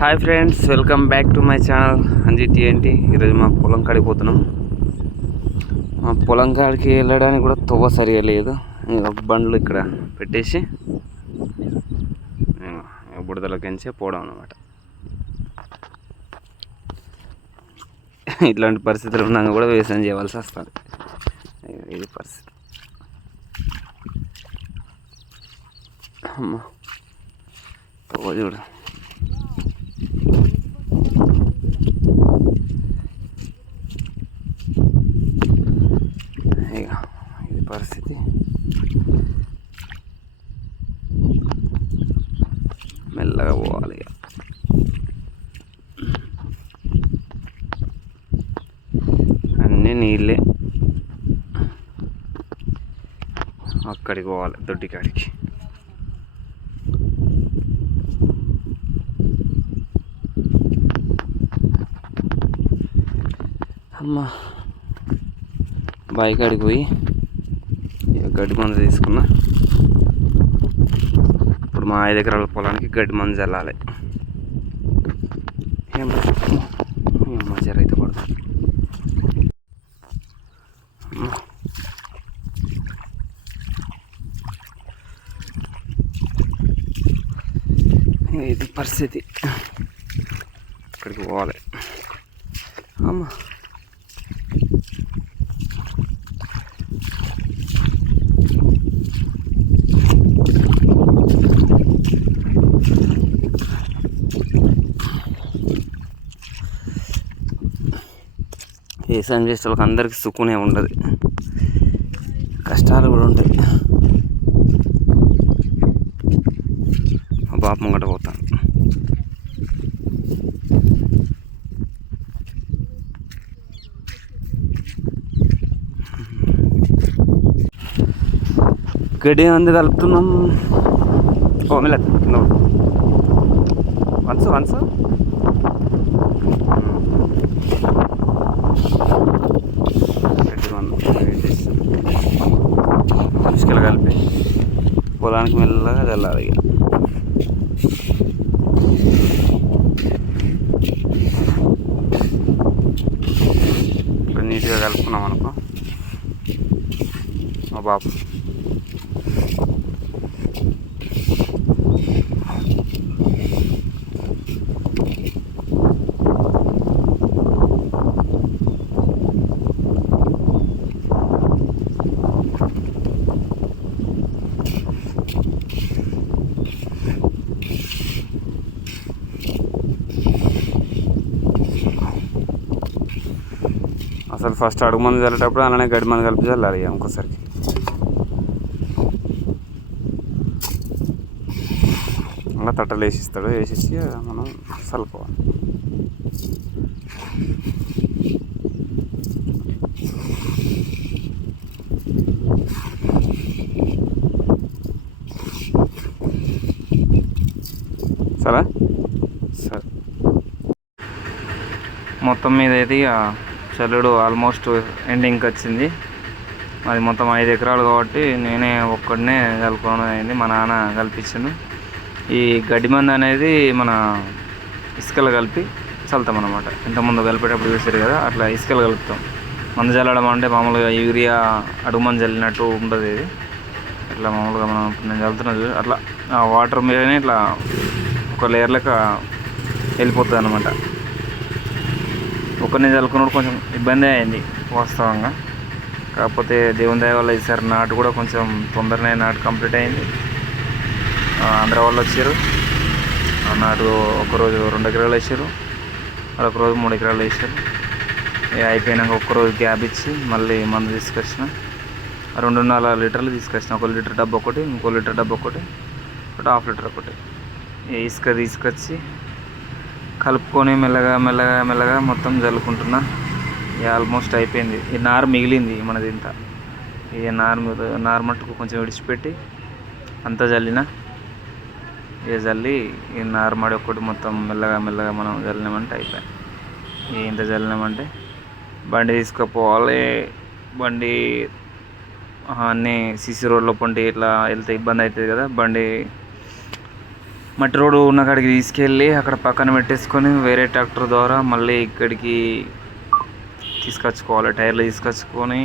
Hi friends, welcome back to my channel Anjiti ఏంటి. ఈరోజు మా పొలం కాడికి పోతున్నాం. మా పొలం కాడికి వెళ్ళడానికి కూడా తవ్వ సరిగా లేదు. బండ్లు ఇక్కడ పెట్టేసి బుడదలకించే పోవడం అన్నమాట. ఇట్లాంటి పరిస్థితులు ఉన్నాక కూడా వ్యవసాయం చేయవలసి వస్తుంది. ఇది పరిస్థితి. అమ్మా తవ్వ చూడు. ఇది పరిస్థితి. మెల్లగా పోవాలి. అన్నీ నీళ్ళే. అక్కడికి పోవాలి, దొడ్డికాడికి. అమ్మా బావి కాడికి పోయి గడ్డి మందు తీసుకున్నా. ఇప్పుడు మా 5 ఎకరాల పొలానికి గడ్డి మందు చల్లాలి. ఏం మజా అయితే పడుతుంది. ఇది పరిస్థితి. ఇక్కడికి పోవాలి. అమ్మా వ్యవసాయం చేసే వాళ్ళకి అందరికీ సుఖమే ఉండదు, కష్టాలు కూడా ఉంటాయి. మా బాప ముంగట పోతాను. గడ్డి మంది కలుపుతున్నాం. ఓమిల వన్స్ ఇసుకలు కలిపి పొలానికి మెల్లగా చల్లాలి. ఇప్పుడు నీట్గా కలుపుకున్నాం అనుకో. మా బాబు అసలు ఫస్ట్ అడుగు మంది చల్లేటప్పుడు అలానే గడ్డి మంది కలిపి చల్లాలి. ఇంకోసారికి అలా తట్టలు వేసిస్తాడు. వేసేసి మనం చల్లుకోవాలి. సరే సరే. మొత్తం మీద అయితే చల్లుడు ఆల్మోస్ట్ ఎండింగ్కి వచ్చింది. అది మొత్తం 5 ఎకరాలు కాబట్టి నేనే ఒక్కడనే కలుపుకోవడం అయింది. మా నాన్న కల్పించిండు. ఈ గడ్డి మందు అనేది మన ఇసుకలు కలిపి చల్లుతాం అన్నమాట. ఇంతకుముందు కలిపేటప్పుడు చూసారు కదా, అట్లా ఇసుకలు కలుపుతాం. మందు చల్లడం అంటే మామూలుగా యూరియా అడుగు మందు చల్లినట్టు ఉంటుంది. ఇది ఇట్లా మామూలుగా మనం నేను చల్లుతున్నది అట్లా ఆ వాటర్ మీదనే ఇట్లా ఒక లేయర్ లెక్క వెళ్ళిపోతుంది అన్నమాట. ఒకరిని చల్లుకున్నప్పుడు కొంచెం ఇబ్బంది అయింది వాస్తవంగా. కాకపోతే దేవుని దయ వల్ల ఈసారి నాటు కూడా కొంచెం తొందరనే నాటు కంప్లీట్ అయింది. ఆంధ్ర వాళ్ళు వచ్చారు. ఆ నాటు ఒకరోజు 2 ఎకరాలు వేసారు, మరొక రోజు 3 ఎకరాలు వేసారు. అయిపోయినాక ఒక్కరోజు గ్యాప్ ఇచ్చి మళ్ళీ మందు తీసుకొచ్చిన. 2.5 లీటర్లు తీసుకొచ్చిన. 1 లీటర్ డబ్బు ఒకటి, ఇంకో లీటర్ డబ్బు ఒకటి, 1/2 లీటర్ ఒకటి. ఇసుక తీసుకొచ్చి కలుపుకొని మెల్లగా మెల్లగా మెల్లగా మొత్తం జల్లుకుంటున్నా. ఆల్మోస్ట్ అయిపోయింది. ఈ నారు మిగిలింది మనది ఇంత. ఈ నారు మట్టుకు కొంచెం విడిచిపెట్టి అంతా జల్లిన. ఇక జల్లి ఈ నారుమడి ఒక్కటి మొత్తం మెల్లగా మెల్లగా మనం జల్లినామంటే అయిపోయాయి. ఇంత జల్లినామంటే బండి తీసుకుపోవాలి. బండి అన్నీ సీసీ రోడ్లో పండి ఇట్లా వెళ్తే ఇబ్బంది అవుతుంది కదా. బండి మట్టి రోడ్డు ఉన్న కాడికి తీసుకెళ్ళి అక్కడ పక్కన పెట్టేసుకొని వేరే ట్రాక్టర్ ద్వారా మళ్ళీ ఇక్కడికి తీసుకొచ్చుకోవాలి. టైర్లు తీసుకొచ్చుకొని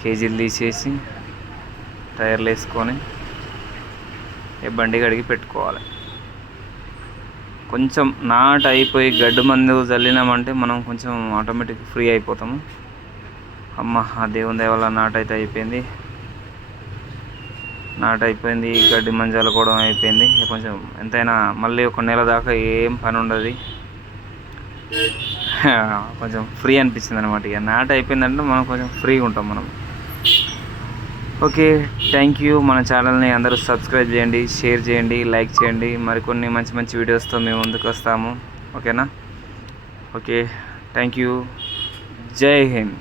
కేజీలు తీసేసి టైర్లు వేసుకొని బండి కడిగి పెట్టుకోవాలి. కొంచెం నాటు అయిపోయి గడ్డి మందు చల్లినామంటే మనం కొంచెం ఆటోమేటిక్ ఫ్రీ అయిపోతాము. ఆ దేవుని దయ వల్ల నాటు అయితే అయిపోయింది. గడ్డి మంజాలు కూడా అయిపోయింది. కొంచెం ఎంతైనా మళ్ళీ ఒక నెల దాకా ఏం పని ఉండదు. కొంచెం ఫ్రీ అనిపించింది అనమాట. ఇక నాటు అయిపోయిందంటే మనం కొంచెం ఫ్రీగా ఉంటాం మనం. Okay, thank you. మన ఛానల్ని అందరూ సబ్స్క్రైబ్ చేయండి, షేర్ చేయండి, లైక్ చేయండి. మరికొన్ని మంచి మంచి వీడియోస్తో మేము ముందుకు వస్తాము. ఓకేనా? Okay, thank you. జై హింద్.